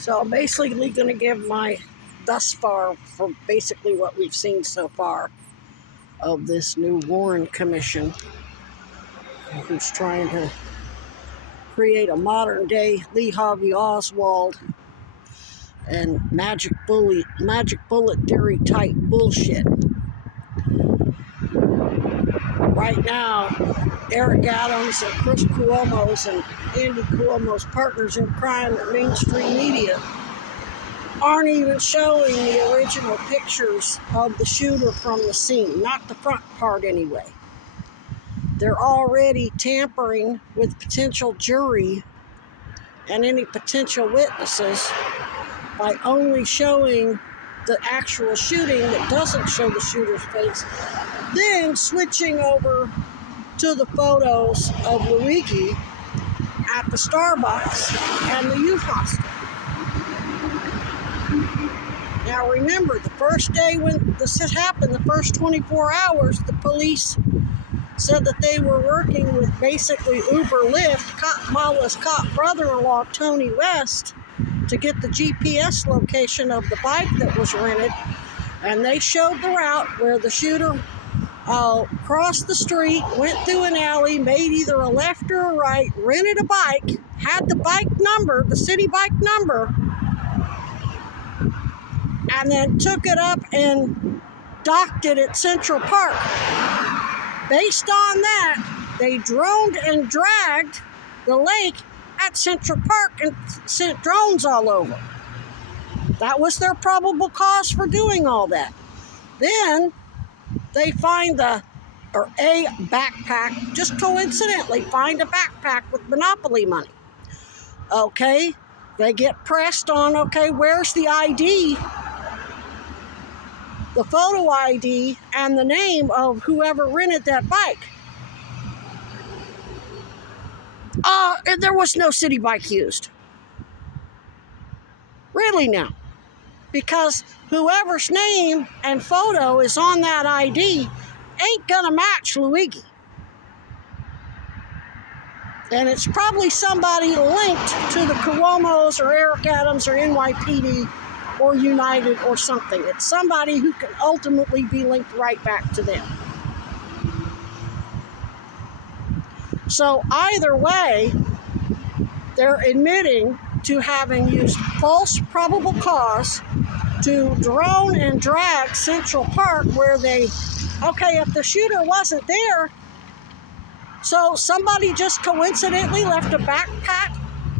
So I'm basically going to give my thus far for basically what we've seen so far of this new Warren Commission, who's trying to create a modern day Lee Harvey Oswald and magic bullet theory type bullshit. Right now, Eric Adams and Chris Cuomo's and Andy Cuomo's partners in crime, the mainstream media, aren't even showing the original pictures of the shooter from the scene, not the front part anyway. They're already tampering with potential jury and any potential witnesses by only showing the actual shooting that doesn't show the shooter's face, then switching over to the photos of Luigi at the Starbucks and the youth hostel. Now remember, the first day when this had happened, the first 24 hours, the police said that they were working with basically Uber Lyft, Mala's cop brother-in-law, Tony West, to get the GPS location of the bike that was rented. And they showed the route where the shooter crossed the street, went through an alley, made either a left or a right, rented a bike, had the bike number, the city bike number, and then took it up and docked it at Central Park. Based on that, they droned and dragged the lake at Central Park and sent drones all over. That was their probable cause for doing all that. Then they find a backpack, just coincidentally find a backpack with Monopoly money. Okay, they get pressed on, okay, where's the ID? The photo ID and the name of whoever rented that bike. There was no city bike used. Really now. Because whoever's name and photo is on that ID ain't gonna match Luigi. And it's probably somebody linked to the Cuomos or Eric Adams or NYPD or United or something. It's somebody who can ultimately be linked right back to them. So either way, they're admitting to having used false probable cause to drone and drag Central Park where if the shooter wasn't there, so somebody just coincidentally left a backpack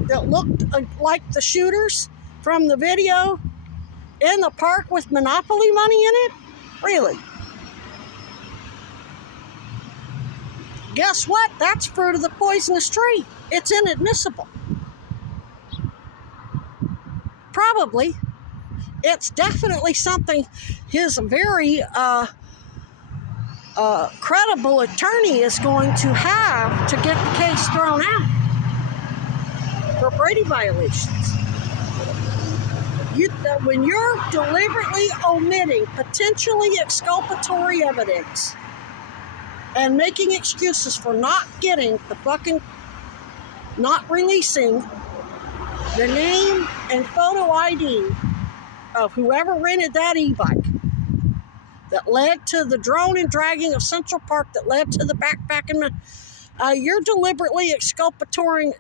that looked like the shooter's from the video in the park with Monopoly money in it? Really? Guess what? That's fruit of the poisonous tree. It's inadmissible. Probably. It's definitely something his very credible attorney is going to have to get the case thrown out for Brady violations. When you're deliberately omitting potentially exculpatory evidence and making excuses for not releasing the name and photo ID of whoever rented that e-bike that led to the drone and dragging of Central Park that led to the backpack, and you're deliberately exculpatory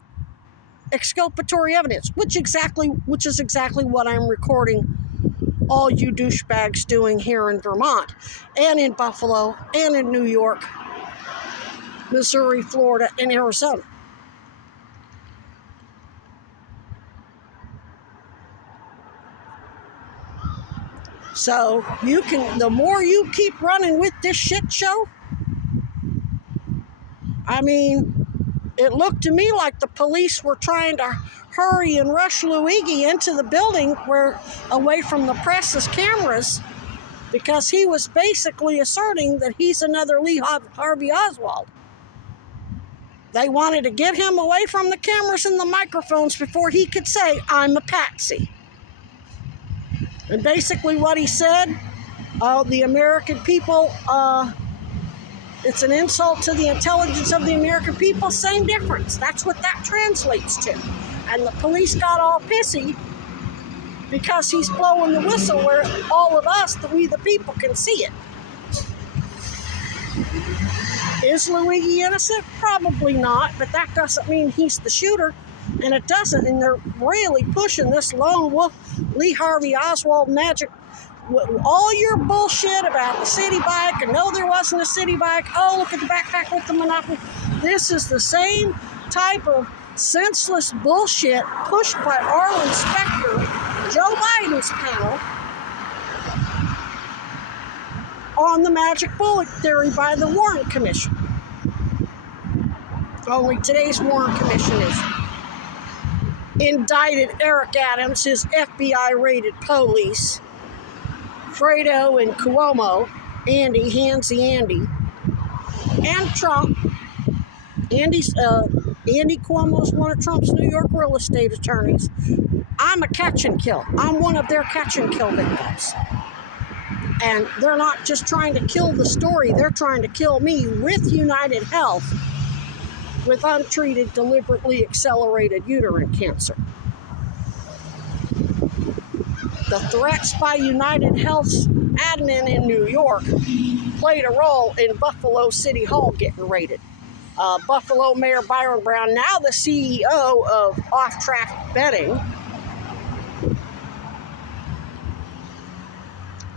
evidence, which is exactly what I'm recording all you douchebags doing here in Vermont and in Buffalo and in New York, Missouri, Florida, and Arizona. So the more you keep running with this shit show, I mean, it looked to me like the police were trying to hurry and rush Luigi into the building away from the press's cameras, because he was basically asserting that he's another Lee Harvey Oswald. They wanted to get him away from the cameras and the microphones before he could say, I'm a patsy. And basically what he said, the American people, it's an insult to the intelligence of the American people, same difference. That's what that translates to. And the police got all pissy because he's blowing the whistle where all of us, we the people, can see it. Is Luigi innocent? Probably not, but that doesn't mean he's the shooter, and it doesn't, and they're really pushing this lone wolf, Lee Harvey Oswald magic. All your bullshit about the city bike, and no, there wasn't a city bike, oh, look at the backpack with the Monopoly. This is the same type of senseless bullshit pushed by Arlen Specter, Joe Biden's panel, on the magic bullet theory by the Warren Commission. Only today's Warren Commission is indicted Eric Adams, his FBI-rated police, Fredo and Cuomo, Handsy Andy, and Trump. Andy Cuomo's one of Trump's New York real estate attorneys. I'm a catch and kill. I'm one of their catch and kill victims. And they're not just trying to kill the story, they're trying to kill me with United Health with untreated, deliberately accelerated uterine cancer. The threats by United Health's admin in New York played a role in Buffalo City Hall getting raided. Buffalo Mayor Byron Brown, now the CEO of Off-Track Betting,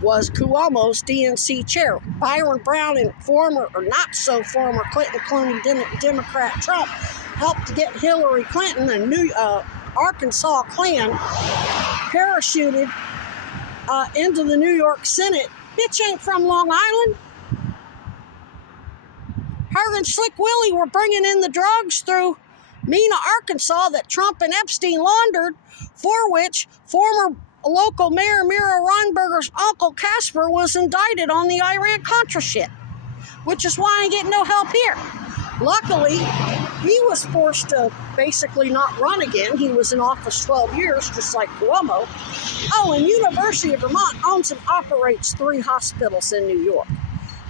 was Cuomo's DNC chair. Byron Brown and former, or not so former, Clinton cloning Democrat Trump helped get Hillary Clinton, a new Arkansas Klan, parachuted into the New York Senate. Bitch ain't from Long Island. Her and Slick Willie were bringing in the drugs through Mena, Arkansas that Trump and Epstein laundered, for which former local mayor Mira Reinberger's uncle Casper was indicted on the Iran-Contra shit, which is why I get no help here. Luckily, he was forced to basically not run again. He was in office 12 years, just like Cuomo. Oh, and University of Vermont owns and operates 3 hospitals in New York.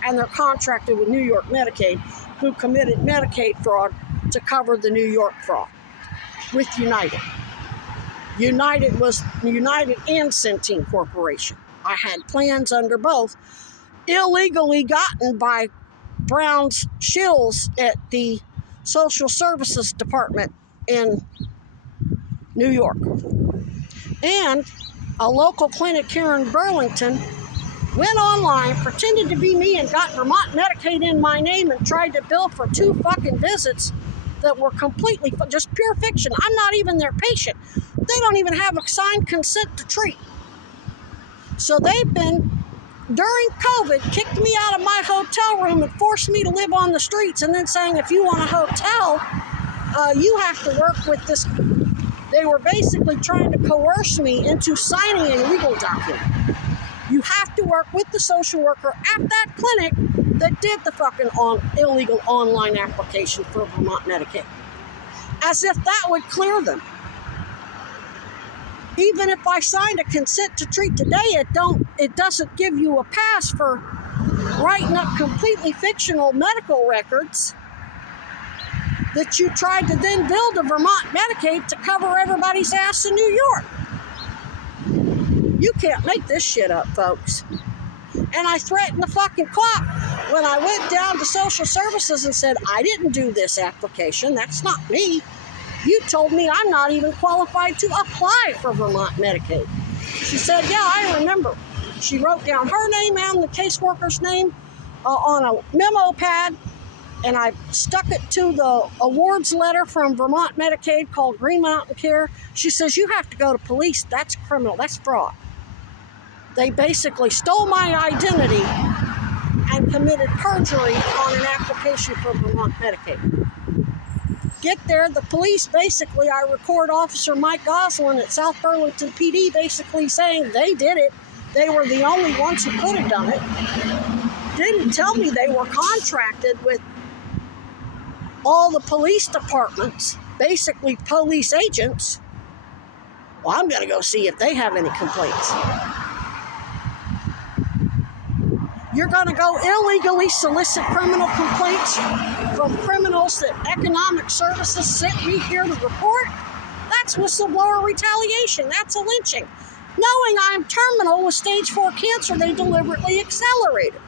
And they're contracted with New York Medicaid, who committed Medicaid fraud to cover the New York fraud with United. United was United and Centene Corporation. I had plans under both, illegally gotten by Brown's shills at the Social Services Department in New York. And a local clinic here in Burlington went online, pretended to be me, and got Vermont Medicaid in my name and tried to bill for 2 fucking visits that were completely just pure fiction. I'm not even their patient. They don't even have a signed consent to treat. So they've been, during COVID, kicked me out of my hotel room and forced me to live on the streets, and then saying, if you want a hotel, you have to work with this. They were basically trying to coerce me into signing a legal document. You have to work with the social worker at that clinic that did the fucking illegal online application for Vermont Medicaid. As if that would clear them. Even if I signed a consent to treat today, it doesn't give you a pass for writing up completely fictional medical records that you tried to then build a Vermont Medicaid to cover everybody's ass in New York. You can't make this shit up, folks. And I threatened the fucking cop when I went down to social services and said, I didn't do this application. That's not me. You told me I'm not even qualified to apply for Vermont Medicaid. She said, yeah, I remember. She wrote down her name and the caseworker's name on a memo pad, and I stuck it to the awards letter from Vermont Medicaid called Green Mountain Care. She says, you have to go to police. That's criminal. That's fraud. They basically stole my identity and committed perjury on an application for Vermont Medicaid. Get there, the police basically, I record Officer Mike Goslin at South Burlington PD basically saying they did it. They were the only ones who could have done it. Didn't tell me they were contracted with all the police departments, basically police agents. Well, I'm going to go see if they have any complaints. You're going to go illegally solicit criminal complaints from criminals that Economic Services sent me here to report? That's whistleblower retaliation. That's a lynching. Knowing I'm terminal with stage 4 cancer, they deliberately accelerated.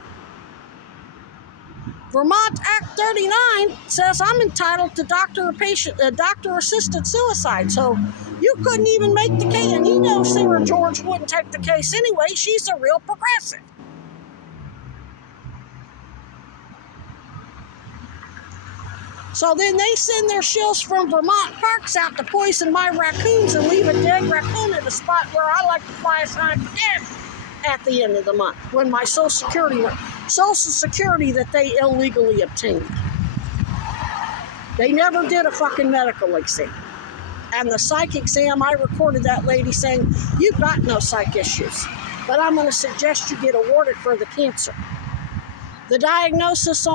Vermont Act 39 says I'm entitled to doctor-assisted suicide. So you couldn't even make the case. And you know Sarah George wouldn't take the case anyway. She's a real progressive. So then they send their shills from Vermont parks out to poison my raccoons and leave a dead raccoon at a spot where I like to fly a sign for death at the end of the month when my Social Security that they illegally obtained. They never did a fucking medical exam. And the psych exam, I recorded that lady saying, "You've got no psych issues, but I'm going to suggest you get awarded for the cancer." The diagnosis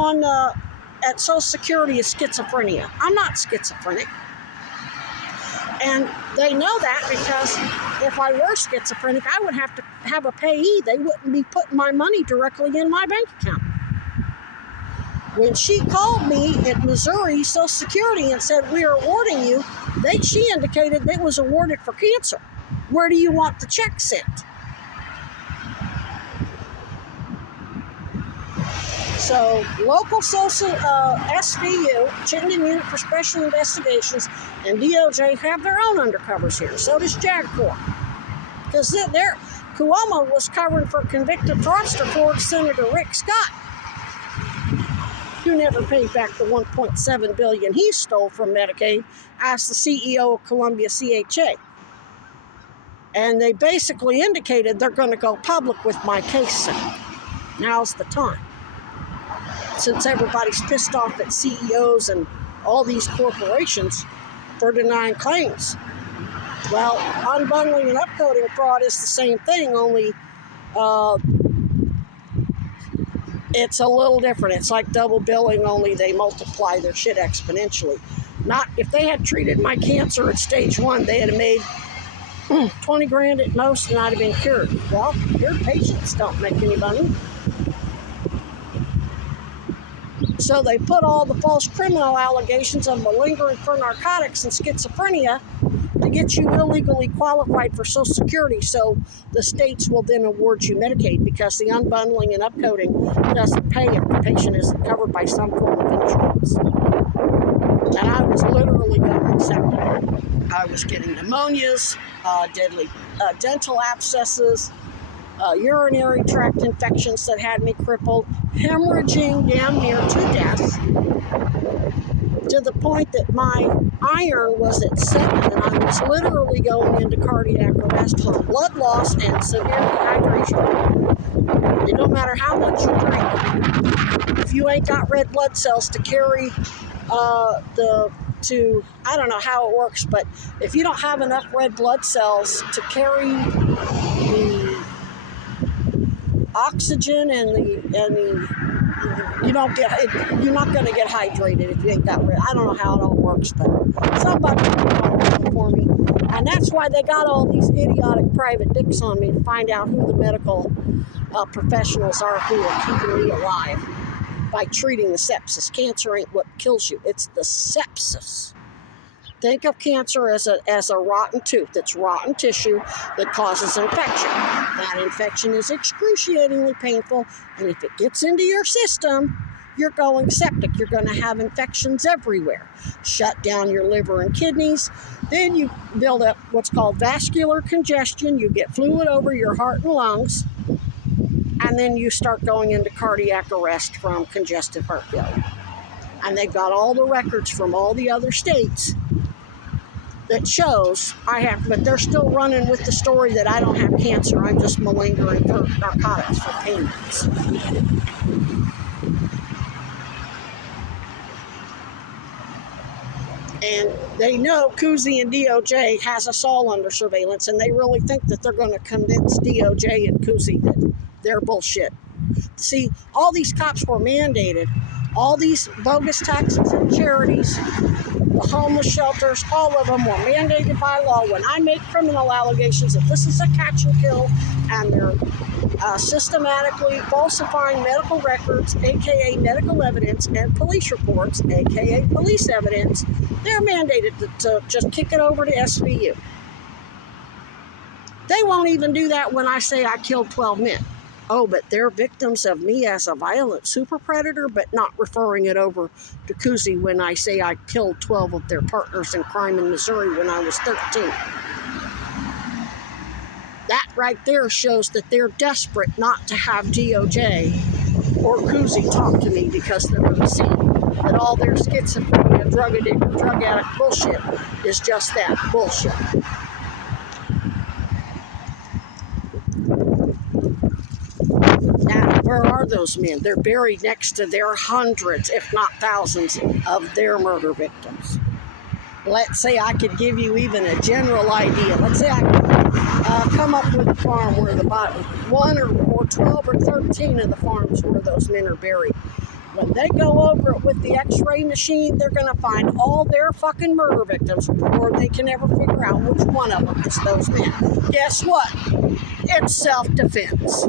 at Social Security is schizophrenia. I'm not schizophrenic. And they know that because if I were schizophrenic, I would have to have a payee. They wouldn't be putting my money directly in my bank account. When she called me at Missouri Social Security and said, "We are awarding you," she indicated it was awarded for cancer. Where do you want the check sent? So local social SVU, Chittenden Unit for Special Investigations, and DOJ have their own undercovers here. So does JAG Corps. Because Cuomo was covering for convicted fraudster Florida Senator Rick Scott, who never paid back the $1.7 billion he stole from Medicaid as the CEO of Columbia CHA. And they basically indicated they're going to go public with my case. Now's the time. Since everybody's pissed off at CEOs and all these corporations for denying claims. Well, unbundling and upcoding fraud is the same thing, only it's a little different. It's like double billing, only they multiply their shit exponentially. Not if they had treated my cancer at stage 1, they had made 20 grand at most and I'd have been cured. Well, cured patients don't make any money. So they put all the false criminal allegations of malingering for narcotics and schizophrenia to get you illegally qualified for Social Security, so the states will then award you Medicaid because the unbundling and upcoding doesn't pay if the patient isn't covered by some form of insurance. And I was literally going to accept it. I was getting pneumonias, deadly dental abscesses, urinary tract infections that had me crippled, hemorrhaging damn near to death, to the point that my iron was at 7 and I was literally going into cardiac arrest from blood loss and severe dehydration. It don't matter how much you drink. If you ain't got red blood cells to carry I don't know how it works, but if you don't have enough red blood cells to carry the oxygen you're not going to get hydrated if you ain't got red. I don't know how it all works, but somebody can for me. And that's why they got all these idiotic private dicks on me to find out who the medical professionals are who are keeping me alive by treating the sepsis. Cancer ain't what kills you. It's the sepsis. Think of cancer as a rotten tooth. It's rotten tissue that causes infection. That infection is excruciatingly painful, and if it gets into your system, you're going septic. You're going to have infections everywhere. Shut down your liver and kidneys. Then you build up what's called vascular congestion. You get fluid over your heart and lungs, and then you start going into cardiac arrest from congestive heart failure. And they've got all the records from all the other states that shows but they're still running with the story that I don't have cancer. I'm just malingering for narcotics for pain meds. And they know Cousy and DOJ has us all under surveillance, and they really think that they're going to convince DOJ and Cousy that they're bullshit. See, all these cops were mandated. All these bogus taxes and charities, the homeless shelters, all of them were mandated by law. When I make criminal allegations, if this is a catch and kill and they're systematically falsifying medical records, aka medical evidence, and police reports, aka police evidence, they're mandated to just kick it over to SVU. They won't even do that when I say I killed 12 men. Oh, but they're victims of me as a violent super predator, but not referring it over to Cousy when I say I killed 12 of their partners in crime in Missouri when I was 13. That right there shows that they're desperate not to have DOJ or Cousy talk to me because they're going to see that all their schizophrenia, drug addict bullshit is just that, bullshit. Now, where are those men? They're buried next to their hundreds, if not thousands, of their murder victims. Let's say I could give you even a general idea. Let's say I could come up with a farm where about 1 or 12 or 13 of the farms where those men are buried. When they go over it with the x-ray machine, they're going to find all their fucking murder victims before they can ever figure out which one of them is those men. Guess what? It's self-defense.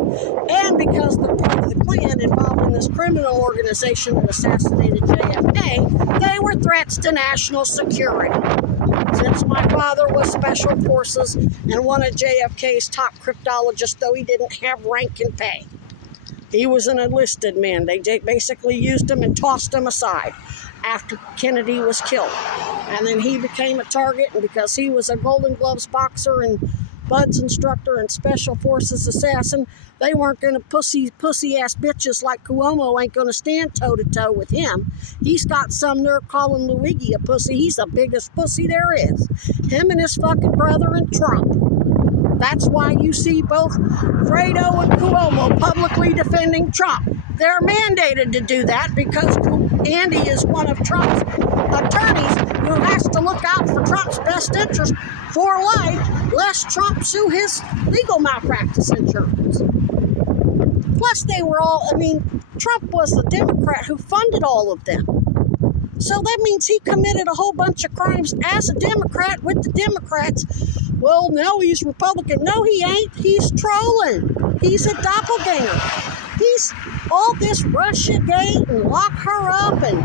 And because they're part of the Klan involved in this criminal organization that assassinated JFK, they were threats to national security. Since my father was Special Forces and one of JFK's top cryptologists, though he didn't have rank and pay. He was an enlisted man. They basically used him and tossed him aside after Kennedy was killed. And then he became a target, and because he was a Golden Gloves boxer and Bud's instructor and Special Forces assassin, they weren't going to pussy-ass bitches like Cuomo ain't going to stand toe-to-toe with him. He's got some nerve calling Luigi a pussy. He's the biggest pussy there is. Him and his fucking brother and Trump. That's why you see both Fredo and Cuomo publicly defending Trump. They're mandated to do that because Andy is one of Trump's attorneys who has to look out for Trump's best interest for life, lest Trump sue his legal malpractice insurance. Plus, they were all, Trump was the Democrat who funded all of them. So that means he committed a whole bunch of crimes as a Democrat with the Democrats. Well, no, he's Republican. No, he ain't. He's trolling. He's a doppelganger. He's all this Russiagate and lock her up and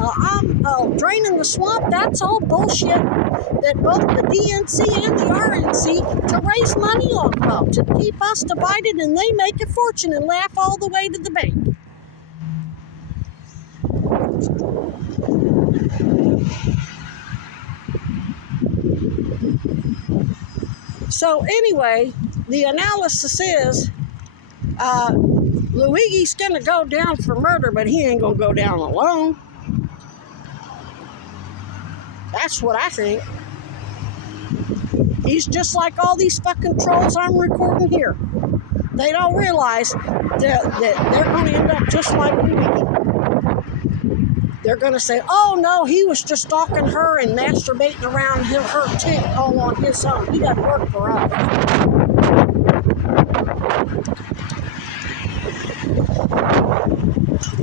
I'm draining the swamp. That's all bullshit that both the DNC and the RNC to raise money off of, to keep us divided, and they make a fortune and laugh all the way to the bank. So anyway, the analysis is Luigi's going to go down for murder, but he ain't going to go down alone. That's what I think. He's just like all these fucking trolls I'm recording here. They don't realize that they're going to end up just like Luigi. They're going to say, oh no, he was just stalking her and masturbating around her tent all on his own. He doesn't work for us.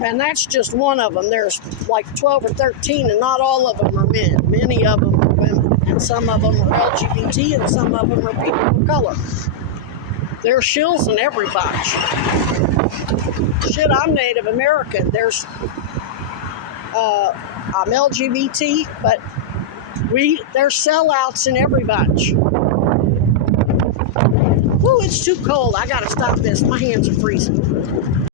And that's just one of them. There's like 12 or 13, and not all of them are men. Many of them are women, and some of them are LGBT, and some of them are people of color. There's shills in every bunch. Shit, I'm Native American. I'm LGBT, but there's sellouts in every bunch. Ooh, it's too cold. I gotta stop this. My hands are freezing.